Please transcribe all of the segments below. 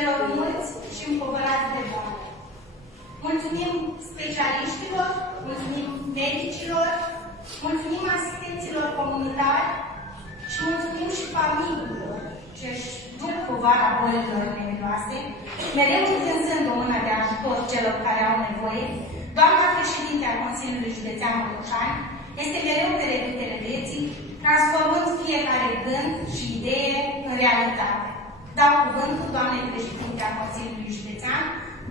celor mulți și împovărați de boală. Mulțumim specialiștilor, mulțumim medicilor, mulțumim asistenților comunitari și mulțumim și familiilor ce își duc povara bolilor nebuloase, mereu întinsând o mână de ajutor celor care au nevoie. Doamna președinte a Consiliului Județean Botoșani este mereu pe repetele vieții, transformând fiecare gând și idee în realitate. Dau cuvântul doamnei președinte a Consiliului Județean,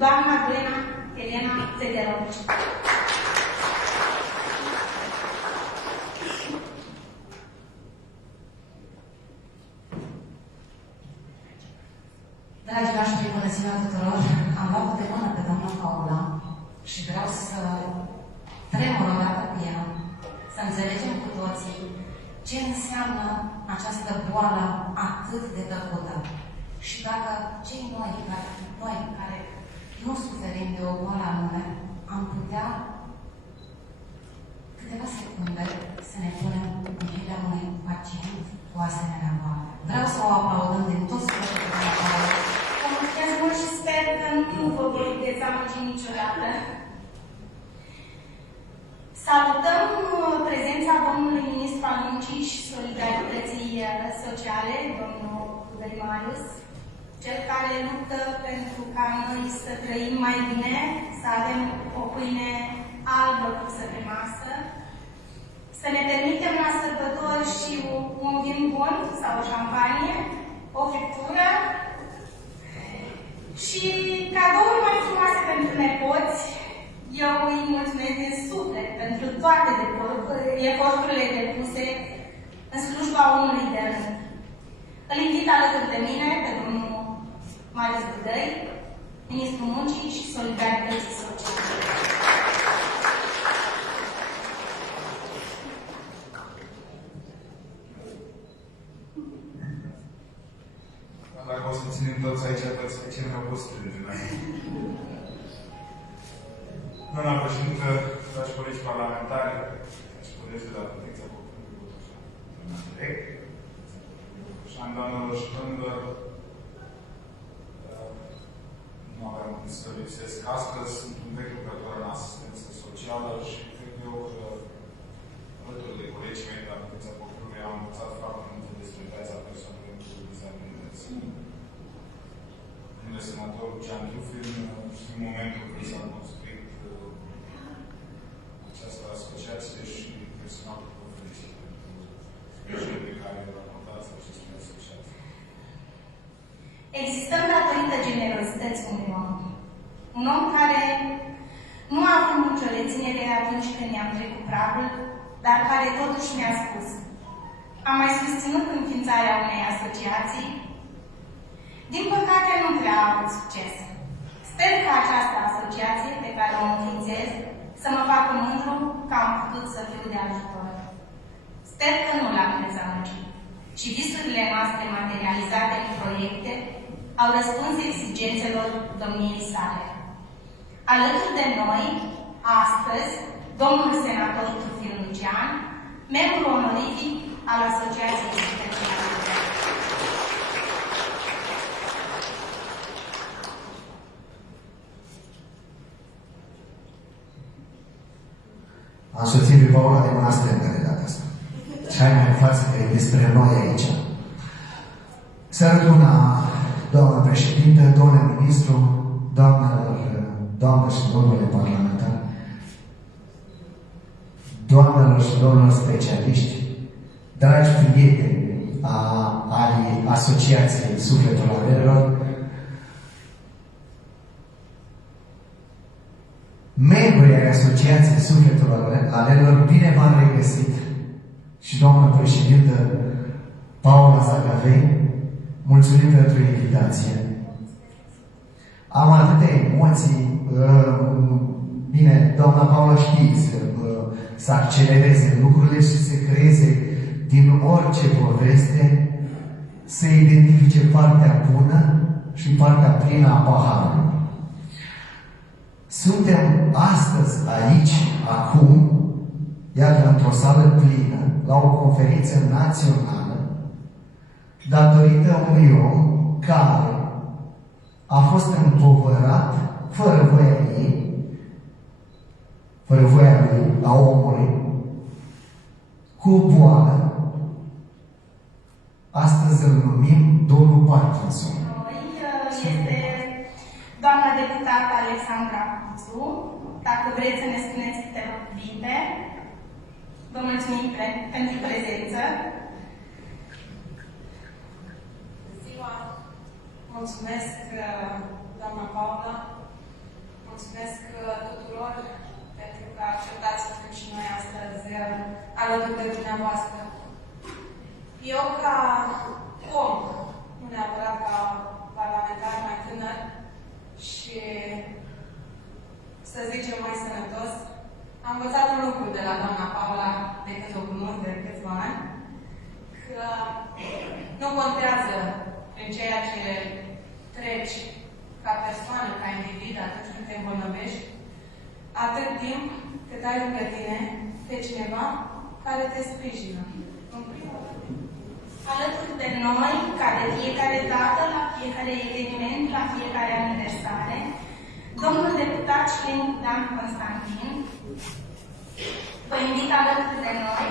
doamna Doina Elena Federovici. Dragi noștri, bună ziua tuturor! Am luat de mână pe doamna Paula și vreau să tremur o dată cu ea, să înțelegem cu toții ce înseamnă această boală atât de tăcută. Și dacă cei noi care nu suferim de o boală anume, am putea câteva secunde să ne punem în pielea unui pacient cu asemenea boală. Vreau să o aplaudăm din tot sufletul de la Paula. Mulțumesc mult și sper că nu vă voi dezamăgi niciodată. Salutăm prezența domnului ministru al Muncii și Solidarității Sociale, domnul Udăi Marius, cel care luptă pentru ca noi să trăim mai bine, să avem o pâine albă pusă pe masă, să ne permitem la sărbători și un vin bun sau o șampanie, o friptură și cadouri mai frumoase pentru nepoți. Eu îi mulțumesc din suflet pentru toate eforturile depuse în slujba omului de rând. Îl invit alături de mine pe domnul Marius Budăi, ministrul Muncii și Solidarității Sociale. Dacă o să ținem toți aici, toți pe cine au fost de noi. Doamna președintă, dragi colegi parlamentari, dragi colegi de la Protecția Copilului Botoșani, doamna direct, Botoșani, doamnelor și domnilor, nu aveam cum să lipsesc astăzi, sunt un vechi lucrător în asistență socială și cred eu că alături de colegii mei de la Protecția Copilului am învățat foarte multe despre viața persoanelor cu dizabilități. Domnule senator Jean Dufin, în momentul când s-a construit această asociație și personal vă felicit pentru sprijinul pe care îl acordați acestei asociații. Existăm datorită generozității unui om. Un om care nu a avut nicio reținere atunci când i-am trecut pragul, dar care totuși mi-a spus: am mai susținut înființarea unei asociații. Din păcate, nu prea a avut succes. Sper că această asociație pe care o înființez să mă facă mândru că am putut să fiu de ajutor. Sper că nu l-am dezamăgit. Și visurile noastre materializate în proiecte au răspuns exigențelor domniei sale. Alături de noi, astăzi, domnul senator Trufil Lucian, membru onorific al Asociației Județene. Însoțim pe Paula de Mănastăr de data asta. Și hai mai față că e despre noi aici. Sărătuna, doamnă președinte, domnule ministru, doamnă și domnule parlamentar, doamnelor și domnilor specialiști, dragi prieteni ai Asociației Sufletul Alelor, membrii ai Asociației Sufletul Alelor, bine v-am regăsit. Și doamnă președintă Paula Zagavei, mulțumim pentru invitație. Am atâtea emoții. Bine, doamna Paula știe să accelereze lucrurile și să creeze din orice poveste, să identifice partea bună și partea plină a paharului. Suntem astăzi aici, acum, iată, într-o sală plină, la o conferință națională, datorită unui om care a fost împovărat fără voia ei, fără voia lui, a omului, cu o boală. Astăzi îl numim domnul Parkinson. Este doamna deputată Alexandra Cuțu. Dacă vreți să ne spuneți câteva cuvinte, vă mulțumim pentru prezență. Ziua! Mulțumesc, doamna Paula. Mulțumesc tuturor pentru că acceptați să fim și noi astăzi alături de dumneavoastră. Eu, ca om, nu neapărat ca parlamentar mai tânăr și, să zicem, mai sănătos, am învățat un lucru de la doamna Paula de când o cunosc de câțiva ani, că nu contează prin ceea ce treci ca persoană, ca individ, atunci când te îmbolnăvești, atât timp cât ai lângă tine pe cineva care te sprijină. În primul rând, Alături de noi, ca de fiecare dată, la fiecare eveniment, la fiecare aniversare, domnul deputat Șlin Dan Constantin vă invit alături de noi.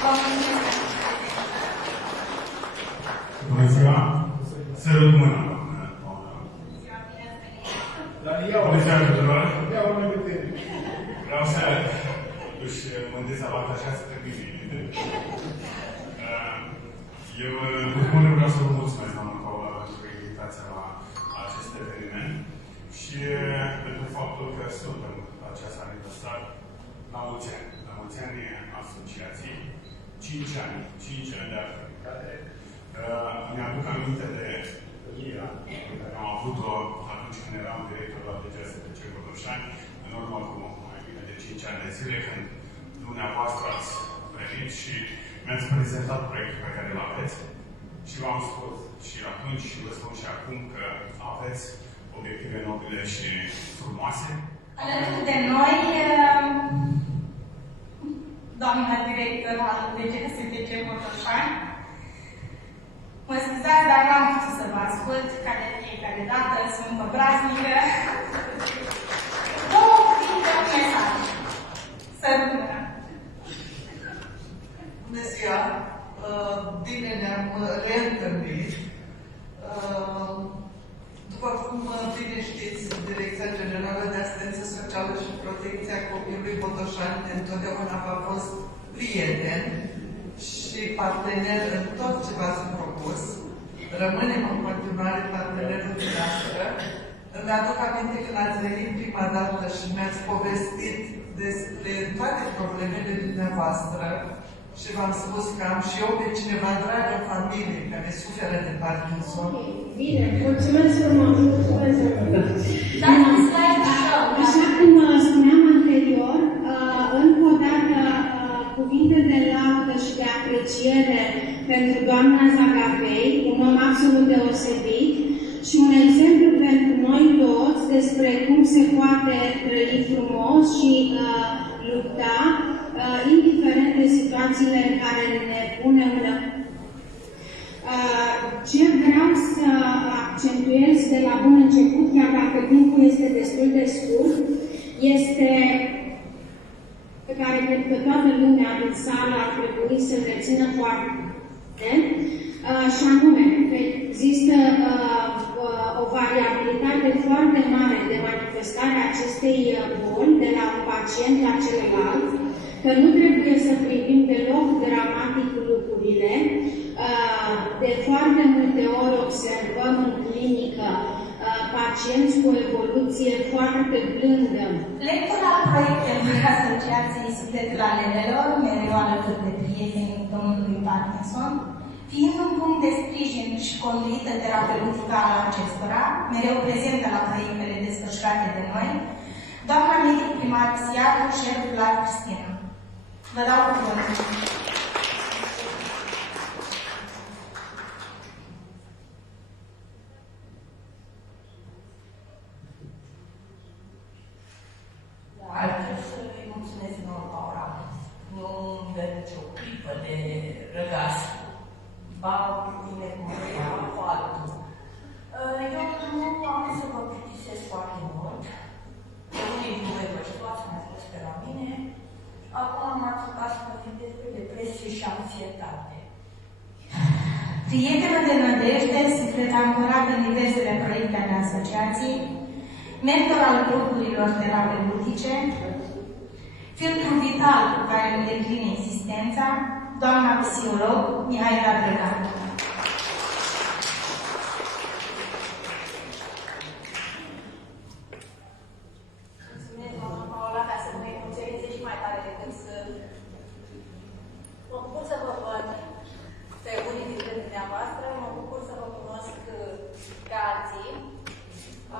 Vă mulțumesc pentru prezență. Bună ziua! Sărut mâna, doamnă Paula. Bună ziua tuturor! Vreau să își mândresc avantajează pe bine. Eu, în primul rând, vreau să vă mulțumesc, doamnă Paula, pentru invitația la acest eveniment și pentru faptul că suntem la acest aniversar la mulți ani. La mulți ani asociației, 5 ani de activitate. Mi-aduc aminte de întâlnirea pe care am avut-o atunci când eram director la DGSTC Botoșani, în urmă cu mai bine de 5 ani de zile, când dumneavoastră ați venit și mi-ați prezentat proiectul pe care îl aveți și v-am spus și atunci și vă spun și acum că aveți obiective nobile și frumoase. Alături de noi, doamna director al DGSTC Botoșani. Mă scuzați, dar n-am putut să vă ascult, ca de fiecare dată, sunt obraznică. Două cuvinte, un mesaj. Să rămână. Bună ziua! Bine ne-am reîntâlnit. După cum bine știți, Direcția Generală de Asistență Socială și Protecția Copilului Botoșani întotdeauna v-a fost prieten și partener în tot ce v-ați propus. Rămânem în continuare partenerul dumneavoastră. Îmi aduc aminte când ați venit prima dată și mi-ați povestit despre toate problemele dumneavoastră și v-am spus că am și eu pe cineva drag în familie care suferă de Parkinson. Bine, mulțumesc frumos, mulțumesc frumos. Așa cum spuneam anterior, încă o dată cuvinte de laudă și de apreciere pentru doamna Zagafei, un om absolut deosebit și un exemplu pentru noi toți despre cum se poate trăi frumos și lupta, indiferent de situațiile în care ne punem. Ce vreau să accentuez de la bun început, chiar dacă timpul este destul de scurt, este pe care cred că toată lumea din sală ar trebui să-l rețină foarte bine, și anume că există o variabilitate foarte mare de manifestare a acestei boli de la un pacient la celălalt, că nu trebuie să privim deloc dramatic lucrurile. De foarte multe ori observăm în clinică pacienți cu o evoluție foarte blândă. Lectura proiectelor Asociației Sufletul Alelelor, mereu alături de prietenii domnului Parkinson, fiind un punct de sprijin și conduită terapeutică al acestora, mereu prezentă la proiectele desfășurate de noi, doamna medic primar Siatu, șef Vlad Cristina. Vă dau cuvântul. Trebuie să-i mulțumesc nouă, Paula. Nu îmi dă nicio clipă de răgaz. Ba, cu mine cum vreau cu altul. Eu nu am să vorbit despre depresie și anxietate. Prietenă de nădejde, suflet ancorat în diversele proiecte ale asociației, mentor al grupurilor terapeutice, filtrul vital cu care îmi decline existența, doamna psiholog Mihaela Drăgan. Mulțumesc, doamna Paola, ca să mă emoționeze și mai tare decât să... Mă bucur să vă văd pe unii dintre dumneavoastră, mă bucur să vă cunosc pe alții.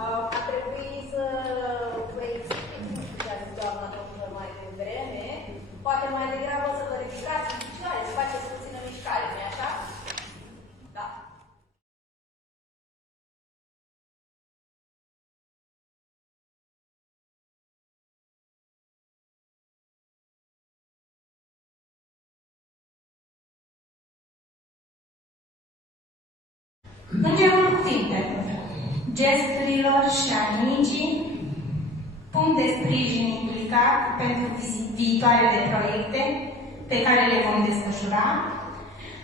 A trebuit să vă explic ce a zis doamna doctor mai devreme, poate mai degrabă să vă ridicați în picioare, să faceți puțină mișcare, nu-i așa? Da. În gerul cuvintelor, gesturilor și a mimicii, punct de sprijin implicat pentru viitoarele proiecte pe care le vom desfășura,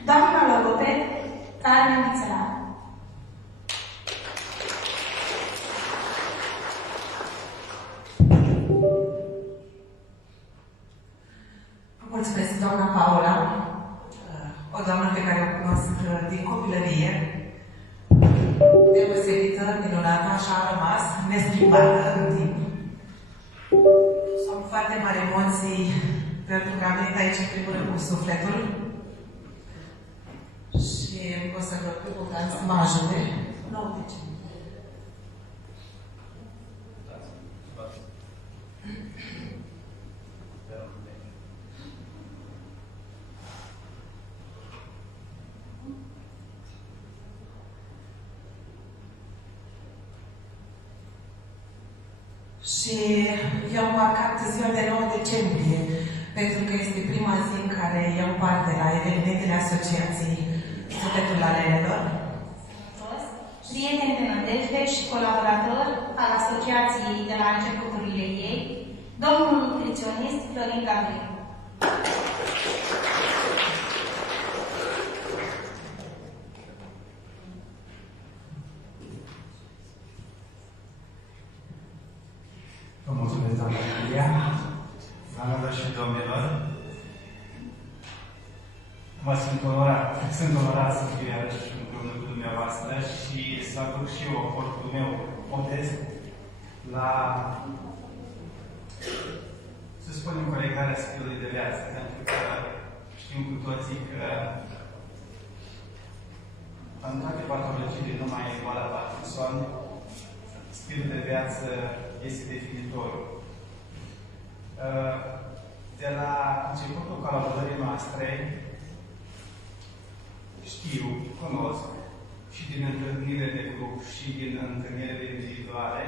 doamna logoped Carmen Vițelar. Mulțumesc, doamna Paola, o doamnă pe care o cunosc din copilărie, deosebită, minunată, așa a rămas, neschimbată în timp. Am foarte mari emoții pentru că am venit aici în primul rând cu sufletul și o să vă rog pe să mă ajute. Nu, de ce? Și eu am marcat ziua de 9 decembrie, pentru că este prima zi în care iau parte la evenimentele Asociației Sufletul Lalelelor. Prieten de nădejde și colaborator al asociației de la începuturile ei, domnul nutriționist Florin Gabriel. Vă mulțumesc, doamna Maria. Doamnelor și domnilor, sunt onorat să fiu iarăși împreună cu dumneavoastră și să aduc și eu aportul meu modest la, să spunem, corectarea stilului de viață, pentru că știm cu toții că în toate patologiile, numai boala Parkinson, stilul de viață este definitoriu. De la începutul colaborării noastre, știu, cunosc, și din întâlnirile de grup și din întâlnirile individuale,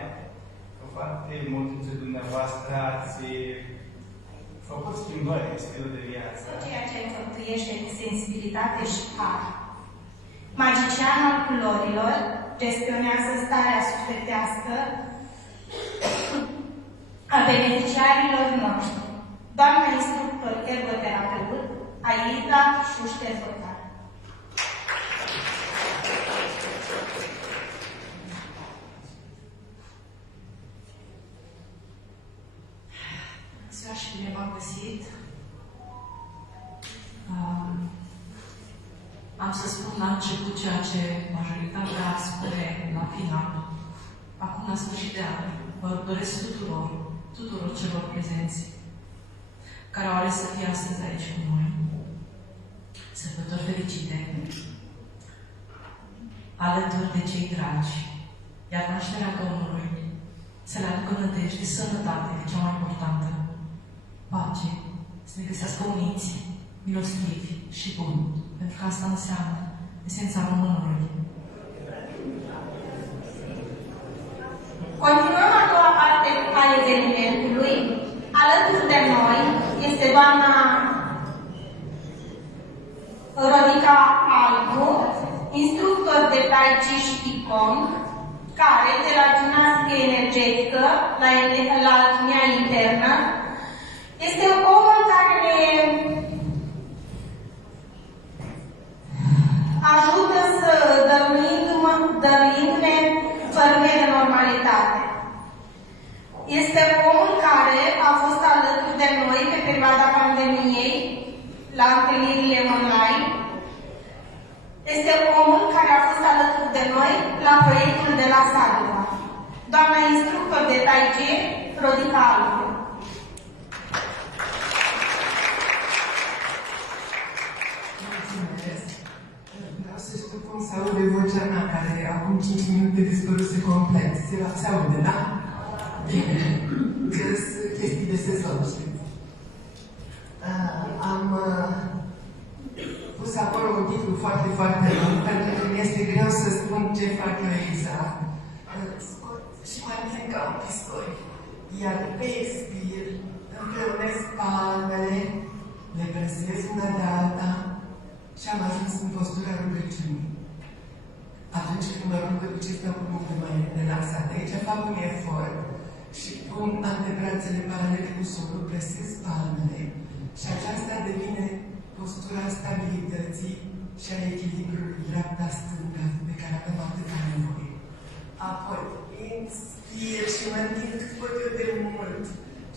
că foarte mulți dintre dumneavoastră ați făcut schimbări în stilul de viață. Ceea ce înfăptuiește cu sensibilitate și har. Magicianul al culorilor gestionează starea sufletească a beneficiarilor noștri. Doamna instructor ergoterapeut, Aida Șuște-Zotar. Ziua și bine v-am găsit. Am să spun la început ceea ce majoritatea spune la final. Acum, la sfârșit de an, vă doresc tuturor celor prezenți care au ales să fie astăzi aici cu noi, sărbători fericite, alături de cei dragi, iar nașterea Domnului să le aducă nădejde, sănătate, de cea mai importantă, pace, să ne găsească uniți, milostivi și buni, pentru că asta înseamnă esența românului. Continuăm a doua parte a evenimentului. Alături de noi este doamna Rodica Albu, instructor de Tai Chi și Qigong, care, de la gimnastică energetică la alchimia internă, este omul care ne ajută să dăruindu-ne fărâme de normalitate. Este omul care a fost alături de noi pe perioada pandemiei, la întâlnirile online. Este omul care a fost alături de noi la proiectul de la Salva. Doamna instructor de Tai Chi, Rodica Albu. Vreau să știu cum se aude vocea mea, care acum 5 minute dispăruse complet. Se aude, da? Bine. Că sunt chestii de sezon, știți. Am pus acolo un titlu foarte, foarte lung, pentru că mi este greu să spun ce fac eu exact. Scot și mai bine ca un pistol. Iar pe expir, împreunesc palmele, le presez una de alta și am ajuns în postura rugăciunii. Atunci când mă rog, de obicei stau cu mult mai relaxat. Aici fac un efort și pun antebrațele paralele cu solul, presez palmele și aceasta devine postura stabilității și a echilibrului dreapta-stânga de care avem atâta nevoie. Apoi, inspir și mă întind cât pot eu de mult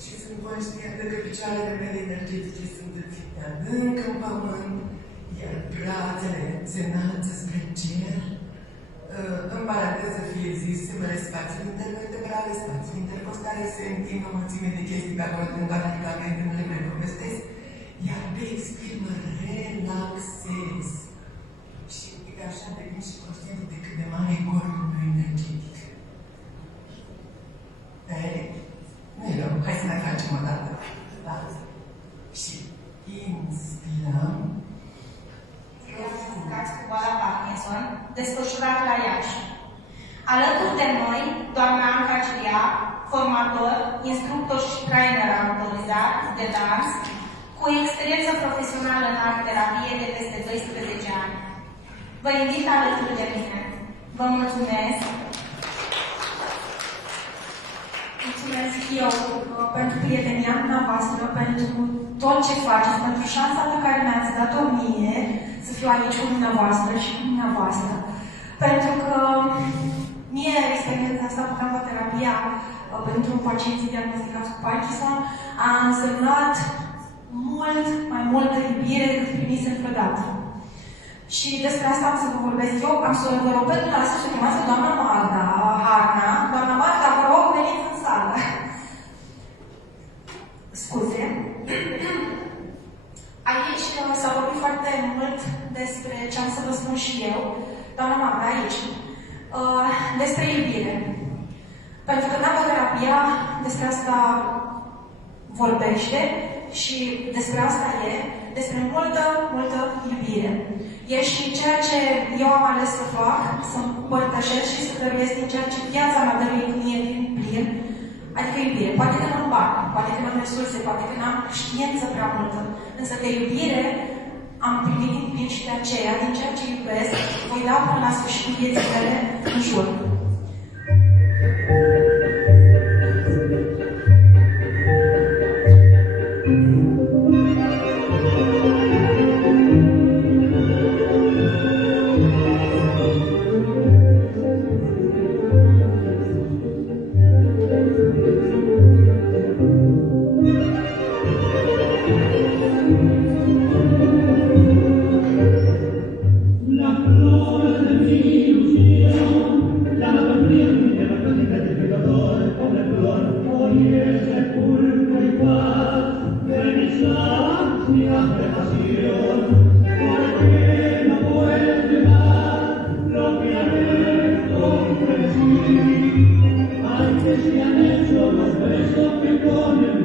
și sunt conștientă că picioarele mele energetice sunt înfipte adânc în pământ, iar brațele se înalță spre cer. În paranteză fie zis, semele spațiul intervertebrale, spațiul intercostare, se întind o mulțime de chestii pe acolo din toate regulamente, nu le mai povestesc, iar pe expir mă relaxez. Și uite așa devin și conștient de cât de mare e corpul meu energetic. Nu e rău, hai să mai facem o dată. Da? Și inspirăm. Diagnosticați cu boala Parkinson, desfășurat la Iași. Alături de noi, doamna Anca Ciria, formator, instructor și trainer autorizat de dans, cu experiență profesională în art-terapie de peste 12 ani. Vă invit alături de mine. Vă mulțumesc! Mulțumesc eu pentru prietenia dumneavoastră, pentru tot ce faceți, pentru șansa pe care mi-ați dat-o mie să fiu aici cu dumneavoastră și cu dumneavoastră. Pentru că mie experiența asta cu campoterapia pentru pacienții diagnosticați cu Parkinson a însemnat mult mai multă iubire decât primisem vreodată. Și despre asta am să vă vorbesc eu. Am să vă rog pe dumneavoastră să chemați doamna Magda Harna. Doamna Magda, vă rog, veniți în sală. Scuze. Aici s-a vorbit foarte mult despre ce am să vă spun și eu. Doamna Magda, aici. Despre iubire. Pentru că campoterapia despre asta vorbește și despre asta e, despre multă, multă iubire. E și ceea ce eu am ales să fac, să împărtășesc și să dăruiesc din ceea ce viața mea dăruie mie din plin, adică iubire. Poate că n-am bani, poate că n-am resurse, poate că n-am știință prea multă, însă de iubire am primit din plin și de aceea, din ceea ce iubesc, voi da până la sfârșitul vieții mele în jur. Anche si han hecho los besos que con el